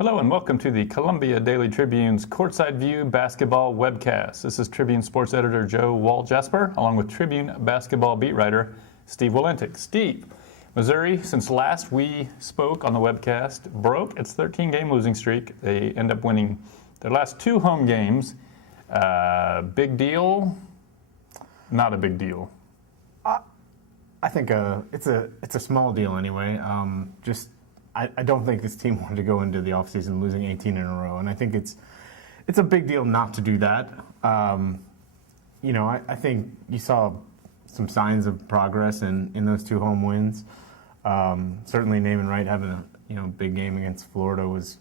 Hello and welcome to the Columbia Daily Tribune's Courtside View basketball webcast. This is Tribune sports editor Joe Wall-Jasper, along with Tribune basketball beat writer Steve Walentic. Steve, Missouri, since last we spoke on the webcast, broke its 13-game losing streak. They end up winning their last two home games. Big deal? Not a big deal. I think it's a small deal anyway. I don't think this team wanted to go into the offseason losing 18 in a row, and I think it's a big deal not to do that. I think you saw some signs of progress in those two home wins. Certainly, Naaman Wright having a big game against Florida was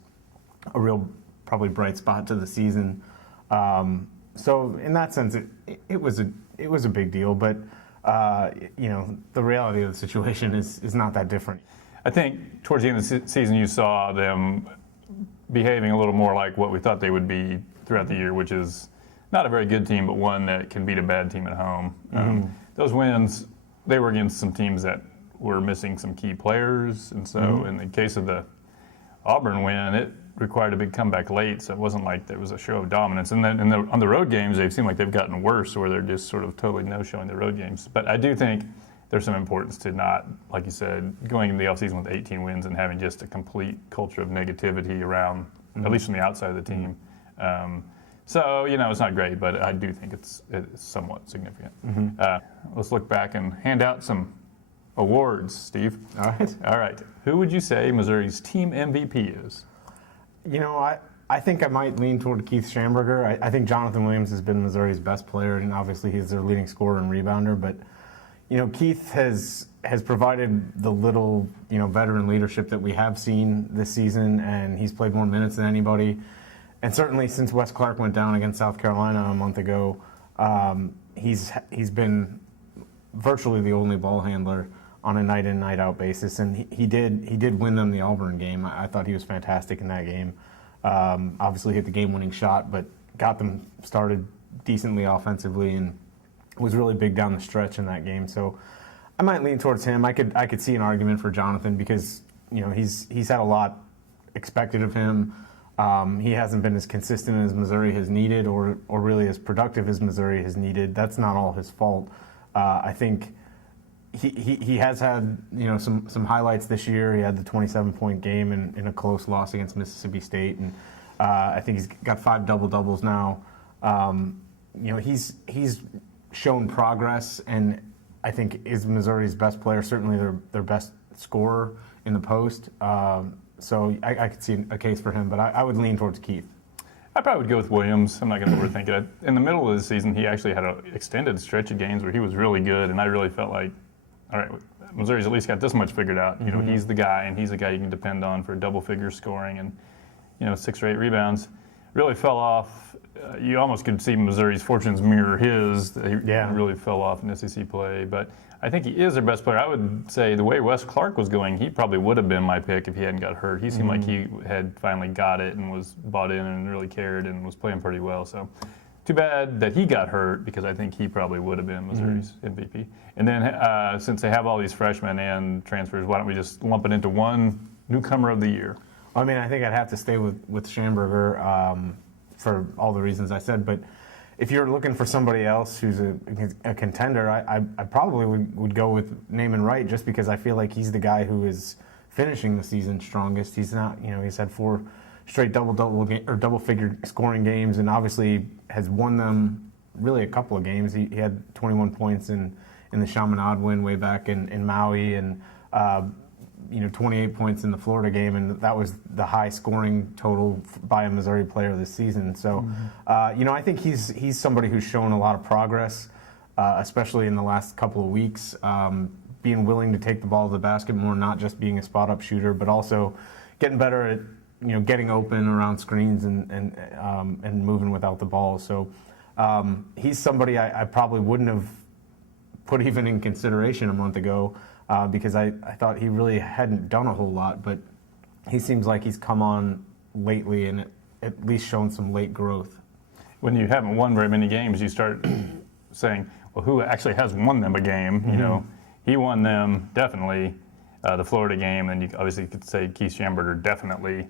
a real probably bright spot to the season. So in that sense, it was a big deal, but the reality of the situation is not that different. I think towards the end of the season, you saw them behaving a little more like what we thought they would be throughout the year, which is not a very good team, but one that can beat a bad team at home. Mm-hmm. Those wins, they were against some teams that were missing some key players, and so in the case of the Auburn win, it required a big comeback late, so it wasn't like there was a show of dominance. And then on the road games, they've seemed like they've gotten worse, where they're just sort of totally no-showing the road games. But I do think there's some importance to not, like you said, going into the offseason with 18 wins and having just a complete culture of negativity around, at least from the outside of the team. So, it's not great, but I do think it's somewhat significant. Let's look back and hand out some awards, Steve. All right. Who would you say Missouri's team MVP is? I think I might lean toward Keith Schamberger. I think Jonathan Williams has been Missouri's best player, and obviously he's their leading scorer and rebounder, but Keith has provided the little, veteran leadership that we have seen this season, and he's played more minutes than anybody. And certainly since Wes Clark went down against South Carolina a month ago, he's been virtually the only ball handler on a night in, night out basis, and he did win them the Auburn game. I thought he was fantastic in that game. Obviously hit the game-winning shot, but got them started decently offensively and was really big down the stretch in that game. So I might lean towards him. I could see an argument for Jonathan because he's had a lot expected of him. He hasn't been as consistent as Missouri has needed, or really as productive as Missouri has needed. That's not all his fault. I think he has had some highlights this year. He had the 27-point game in a close loss against Mississippi State, and I think he's got 5 double-doubles now. He's shown progress, and I think is Missouri's best player, certainly their best scorer in the post. So I could see a case for him, but I would lean towards Keith. I probably would go with Williams. I'm not going to overthink it. In the middle of the season, he actually had an extended stretch of games where he was really good, and I really felt like, all right, Missouri's at least got this much figured out. He's the guy, and he's the guy you can depend on for double-figure scoring and 6 or 8 rebounds. Really fell off. You almost could see Missouri's fortunes mirror his. He really fell off in SEC play, but I think he is their best player. I would say the way Wes Clark was going, he probably would have been my pick if he hadn't got hurt. He seemed like he had finally got it and was bought in and really cared and was playing pretty well. So too bad that he got hurt, because I think he probably would have been Missouri's MVP. And then since they have all these freshmen and transfers, why don't we just lump it into one newcomer of the year? I mean, I think I'd have to stay with Schamberger for all the reasons I said. But if you're looking for somebody else who's a contender, I probably would go with Naaman Wright, just because I feel like he's the guy who is finishing the season strongest. He's not, he's had 4 straight double-figure scoring games, and obviously has won them really a couple of games. He had 21 points in the Chaminade win way back in Maui, and 28 points in the Florida game, and that was the high scoring total by a Missouri player this season. So, I think he's somebody who's shown a lot of progress, especially in the last couple of weeks, being willing to take the ball to the basket more, not just being a spot-up shooter, but also getting better at getting open around screens and moving without the ball. So he's somebody I probably wouldn't have put even in consideration a month ago. Because I thought he really hadn't done a whole lot, but he seems like he's come on lately and at least shown some late growth. When you haven't won very many games, you start saying, well, who actually has won them a game? He won them, definitely. the Florida game, and you obviously could say Keith Schamberger definitely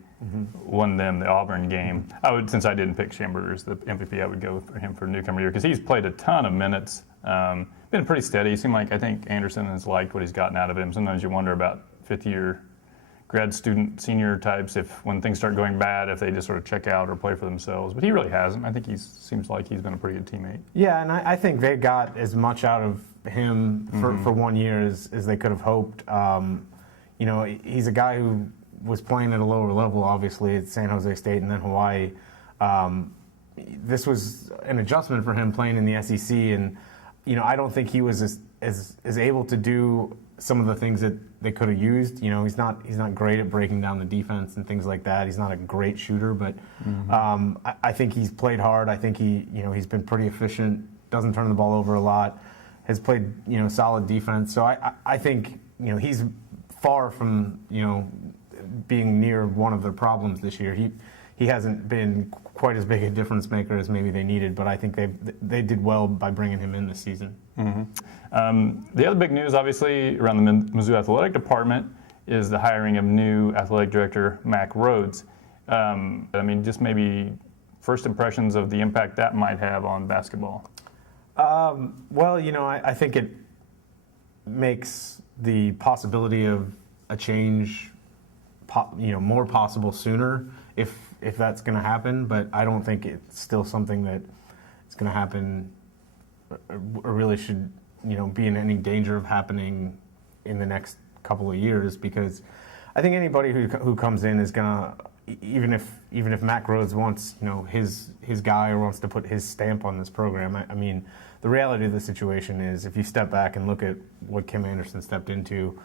won them the Auburn game. Since I didn't pick Schamberger as the MVP, I would go for him for newcomer year because he's played a ton of minutes, been pretty steady. It seemed like I think Anderson has liked what he's gotten out of him. Sometimes you wonder about fifth-year grad student, senior types, if when things start going bad, if they just sort of check out or play for themselves. But he really hasn't. I think he seems like he's been a pretty good teammate. Yeah, and I think they got as much out of him for 1 year as they could have hoped. You know, he's a guy who was playing at a lower level, obviously, at San Jose State and then Hawaii. This was an adjustment for him playing in the SEC, and you know, I don't think he was as able to do some of the things that they could have used. You know, he's not great at breaking down the defense and things like that. He's not a great shooter, but I think he's played hard. I think he's been pretty efficient. Doesn't turn the ball over a lot. Has played solid defense. So I think he's far from being near one of their problems this year. He hasn't been quite as big a difference maker as maybe they needed, but I think they did well by bringing him in this season. The other big news, obviously, around the Mizzou Athletic Department is the hiring of new athletic director Mack Rhoades. I mean, just maybe first impressions of the impact that might have on basketball. Well, I think it makes the possibility of a change, more possible sooner if that's going to happen. But I don't think it's still something that is going to happen or really should, be in any danger of happening in the next couple of years, because I think anybody who comes in is going to, even if Mack Rhoades wants, his guy or wants to put his stamp on this program. I mean, the reality of the situation is, if you step back and look at what Kim Anderson stepped into,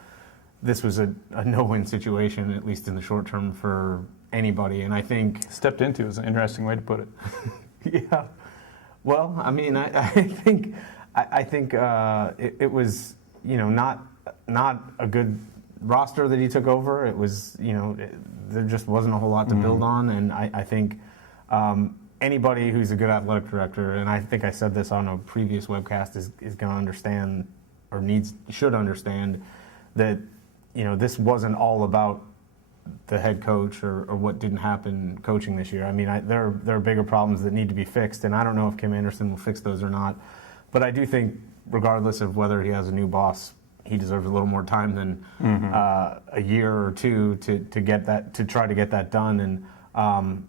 this was a no-win situation, at least in the short term, for anybody. And I think stepped into is an interesting way to put it. Yeah. Well, I mean, I think it was not a good roster that he took over. It was there just wasn't a whole lot to build on, and I think anybody who's a good athletic director, and I think I said this on a previous webcast, is going to understand or should understand that this wasn't all about the head coach or what didn't happen coaching this year. I mean, there are bigger problems that need to be fixed, and I don't know if Kim Anderson will fix those or not. But I do think, regardless of whether he has a new boss, he deserves a little more time than a year or two to try to get that done. And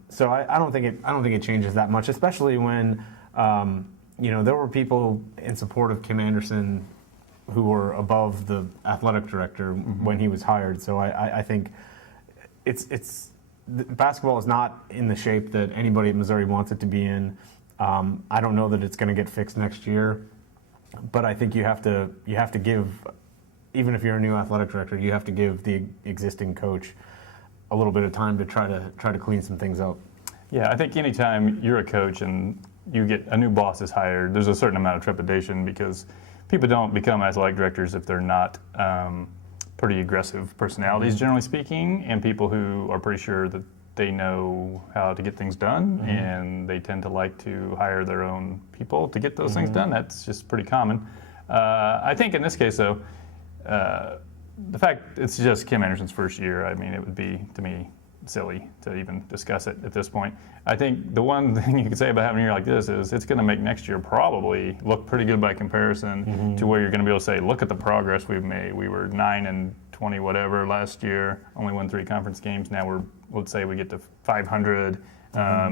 so I don't think it changes that much, especially when there were people in support of Kim Anderson who were above the athletic director when he was hired. So I think basketball is not in the shape that anybody at Missouri wants it to be in. I don't know that it's going to get fixed next year, but I think you have to give, even if you're a new athletic director, you have to give the existing coach a little bit of time to try to clean some things up. Yeah, I think anytime you're a coach and you get a new boss is hired, there's a certain amount of trepidation, because people don't become athletic directors if they're not pretty aggressive personalities, generally speaking, and people who are pretty sure that they know how to get things done, and they tend to like to hire their own people to get those things done. That's just pretty common. I think in this case, though, the fact it's just Kim Anderson's first year, I mean, it would be, to me, silly to even discuss it at this point. I think the one thing you could say about having a year like this is it's going to make next year probably look pretty good by comparison to where you're going to be able to say, look at the progress we've made. We were 9-20 whatever last year, only won 3 conference games. Now let's say we get to 500.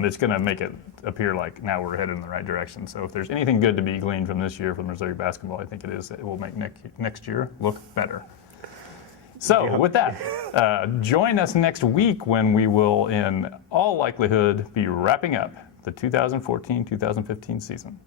It's going to make it appear like now we're headed in the right direction. So if there's anything good to be gleaned from this year from Missouri basketball, I think it will make next year look better. So with that, join us next week when we will, in all likelihood, be wrapping up the 2014-2015 season.